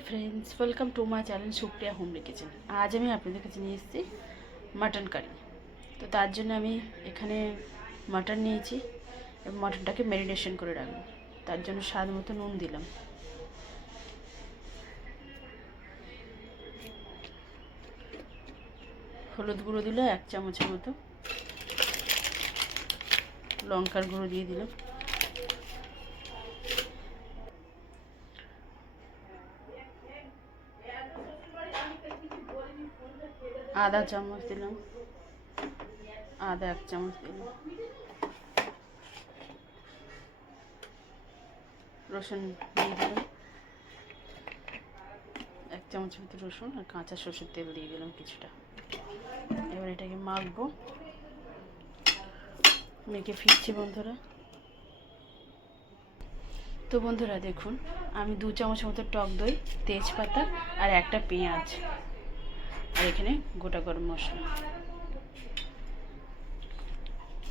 Hi friends, welcome to my channel Supriya homely kitchen. আজ আমি আপনাদের কাছে নিয়ে এসেছি মাটন কারি। তো তার জন্য আমি এখানে মাটন নিয়েছি এবং মাটনটাকে ম্যারিনেশন করে রাখবো। তার জন্য স্বাদ মতো নুন দিলাম, হলুদ গুঁড়ো দিল 1 চামচের মতো, লঙ্কার গুঁড়ো দিয়ে দিলাম, আদা চামচ দিলাম, আদা 1 চামচ দিলাম, রসুন দিয়ে দিলাম 1 চামচের মতো রসুন, আর কাঁচা সরষের তেল দিয়ে দিলাম কিছুটা। এবার এটাকে মাখবো, মেখে ফিরছি বন্ধুরা। তো বন্ধুরা দেখুন, আমি 2 চামচ মতো টক দই, তেজপাতা আর একটা পেঁয়াজ, আর এখানে গোটা গরম মশলা,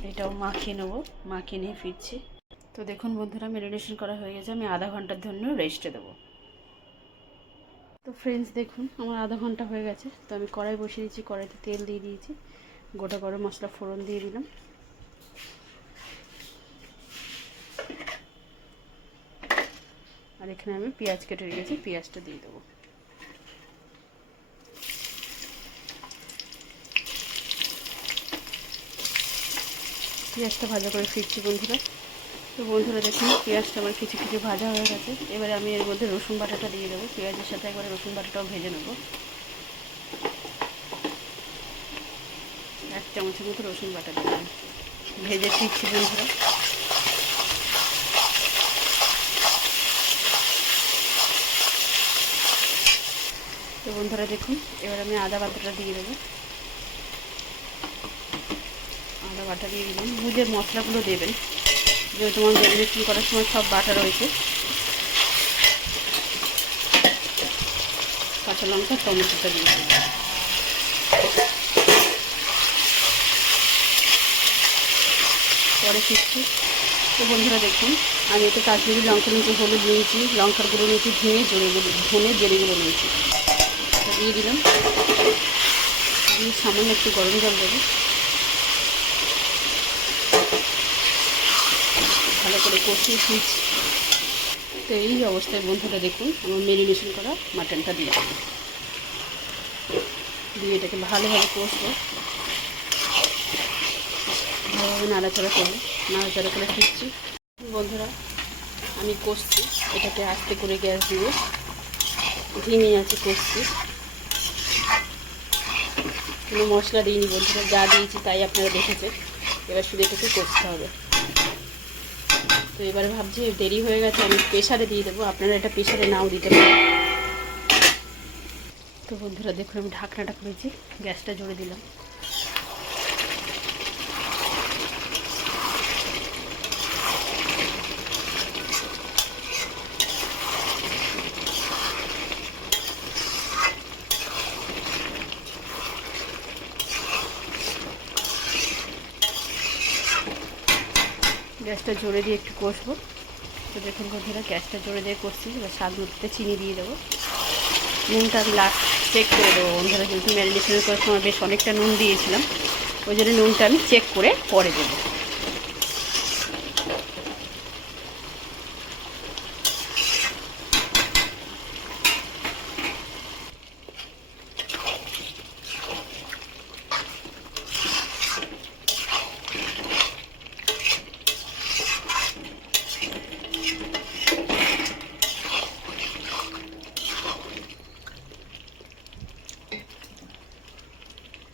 এটাও মাখিয়ে নেবো। মাখিয়ে নিয়ে ফিরছি। তো দেখুন বন্ধুরা, ম্যারিনেশন করা হয়ে গেছে। আমি আধা ঘন্টার জন্য রেস্টে দেবো। তো ফ্রেন্ডস দেখুন, আমার আধা ঘন্টা হয়ে গেছে। তো আমি কড়াই বসিয়ে দিয়েছি, কড়াইতে তেল দিয়ে দিয়েছি, গোটা গরম মশলা ফোড়ন দিয়ে দিলাম, আর এখানে আমি পেঁয়াজ কেটে রেখেছি, পেঁয়াজটা দিয়ে দেবো। পেঁয়াজটা ভাজা করে ফিরছি বন্ধুরা। তো বন্ধুরা দেখুন, পেঁয়াজটা আমার কিছু কিছু ভাজা হয়ে গেছে। এবারে আমি এর মধ্যে রসুন বাটাটা দিয়ে দেবো। পেঁয়াজের সাথে একবারে রসুন বাটাটাও ভেজে নেবো। 1 চামচের মতো রসুন বাটা দিলাম, ভেজে ফিরছি বন্ধুরা। তো বন্ধুরা দেখুন, এবার আমি আদা বাটাটা দিয়ে দেবো। আদা বাটা দিয়ে দিলাম। বুঝে মশলাগুলো দেবেন, যেহেতু আমার ম্যারিনেশন করার সময় সব বাটা রয়েছে। কাঁচা লঙ্কা, টমেটোটা দিয়ে দেবো। পরে ফিরছি। তো বন্ধুরা দেখুন, আমি এতে কাশ্মীরি লঙ্কা নিয়েছি, হলুদ নিয়েছি, লঙ্কার গুঁড়ো নিয়েছি, ধনে জিরেগুলো নিয়েছি। তো দিয়ে দিলাম, দিয়ে সামান্য একটু গরম জল দেবো। ভালো করে কষিয়ে ফিরছি। তো এই অবস্থায় বন্ধুরা দেখুন, আমার ম্যারিনেশন করা মাটনটা দিয়ে দেবো। দিয়ে এটাকে ভালোভাবে কষবো, ভালোভাবে নাড়াচাড়া করবো। নাড়াচাড়া করে ফিরছি বন্ধুরা। আমি কষছি, এটাকে আস্তে করে গ্যাস দিয়ে ধিমে আছে কষছি। কোনো মশলা দিইনি বন্ধুরা, যা দিয়েছি তাই আপনারা দেখেছেন। এবার শুধু এটাকে কষতে হবে। তো এবারে ভাবছি দেরি হয়ে গেছে, আমি প্রেসারে দিয়ে দেবো। আপনারা এটা প্রেসারে নাও দিতে পারেন। তো বন্ধুরা দেখুন, আমি ঢাকনাটা খুলেছি, গ্যাসটা জোরে দিলাম। গ্যাসটা জোরে দিয়ে একটু কষবো। তো দেখুন বন্ধুরা, গ্যাসটা জোরে দিয়ে কষছি। এবার স্বাদ মতো চিনি দিয়ে দেবো। নুনটা আমি লাস্ট চেক করে দেবো বন্ধুরা, যেহেতু ম্যারিনেশনের করার সময় বেশ অনেকটা নুন দিয়েছিলাম, ওই জন্য নুনটা আমি চেক করে পরে দেবো।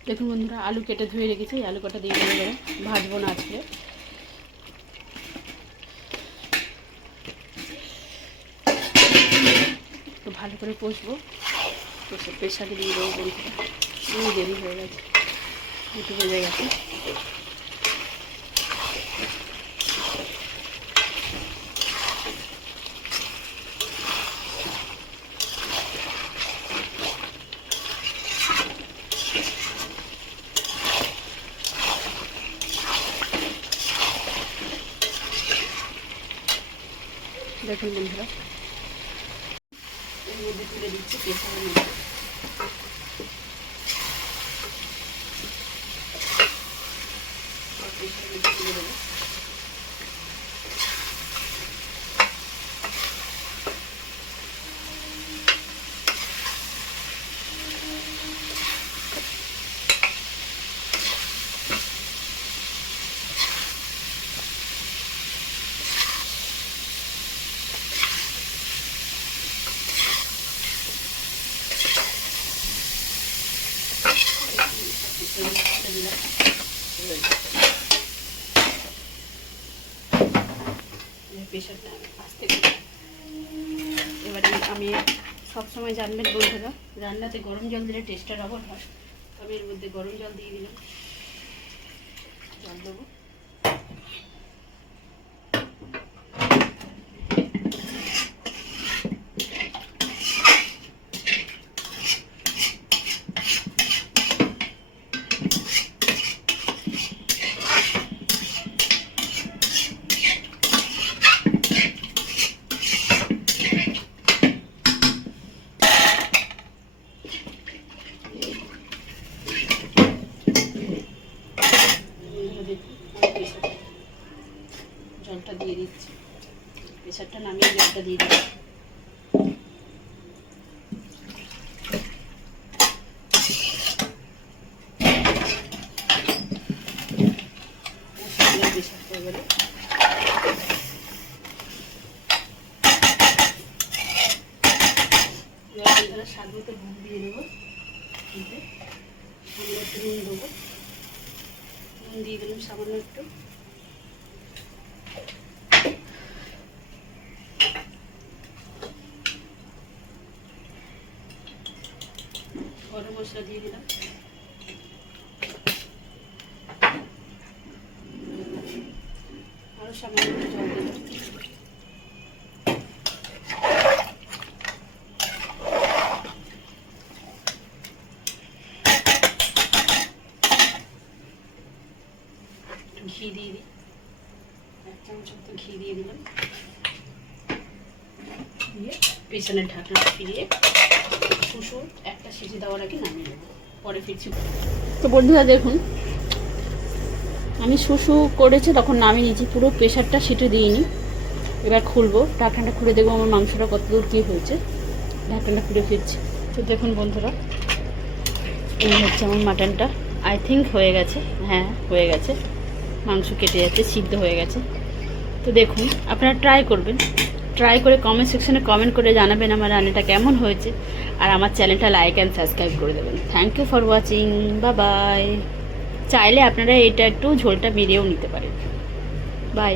দেখুন বন্ধুরা, আলু কেটে ধুয়ে রেখেছি, আলু কটা দিয়ে দেবো। ভাজবো না আজকে। তো ভালো করে কষবো, কষে প্রেসারে দিয়ে দেবো বন্ধুরা। দেরি হয়ে গেছে, দুটো বেজে গেছে। দেখুন বন্ধুরা, মধ্যে তুলে দিচ্ছি, প্রেসারের মধ্যে। প্রেসারের মধ্যে তুলে দেবো। প্রেশারটা আস্তে করে এবারে আমি সবসময় জানবেন বন্ধুরা, রান্নাতে গরম জল দিলে টেস্টটা ডবল হয়। আমি এর মধ্যে গরম জল দিয়ে দিলাম, জল দেবো। জলটা দিয়ে দিচ্ছি, প্রেসারটা নামিয়ে জলটা দিয়ে দিচ্ছি। প্রেসারটা এবারে স্বাদ মতো নুন দিয়ে দেবো, সামান্য একটু নুন দেবো, নুন দিয়ে দিলাম সামান্য একটু। গরম মশলা দিয়ে দিলাম, আরও সামান্য একটু জল দিলাম। ঘি দিয়ে দিই, 1 চামচ মতো ঘি দিয়ে দিলাম, দিয়ে পেছনের ঢাকনাটা ফিরিয়ে শুষু একটা সিটি দেওয়ার আগে নামিয়ে নেবো, পরে ফিরছি। তো বন্ধুরা দেখুন, আমি শুষু করেছি তখন নামিয়ে নিয়েছি, পুরো প্রেশারটা সিটি দিইনি। এবার খুলবো, ঢাকনাটা খুলে দেখবো আমার মাংসটা কত দূর কী হয়েছে। ঢাকনাটা খুলে ফিরছি। তো দেখুন বন্ধুরা, এই হচ্ছে আমার মাটনটা, আই থিঙ্ক হয়ে গেছে। হ্যাঁ হয়ে গেছে, মাংস কেটে যাচ্ছে, সিদ্ধ হয়ে গেছে। তো দেখুন আপনারা ট্রাই করবেন, ট্রাই করে কমেন্ট সেকশনে কমেন্ট করে জানাবেন আমার রান্নাটা কেমন হয়েছে, আর আমার চ্যানেলটা লাইক অ্যান্ড সাবস্ক্রাইব করে দেবেন। Thank you for watching, bye. চাইলে আপনারা এটা একটু ঝোলটা বেরিয়েও নিতে পারেন। বাই।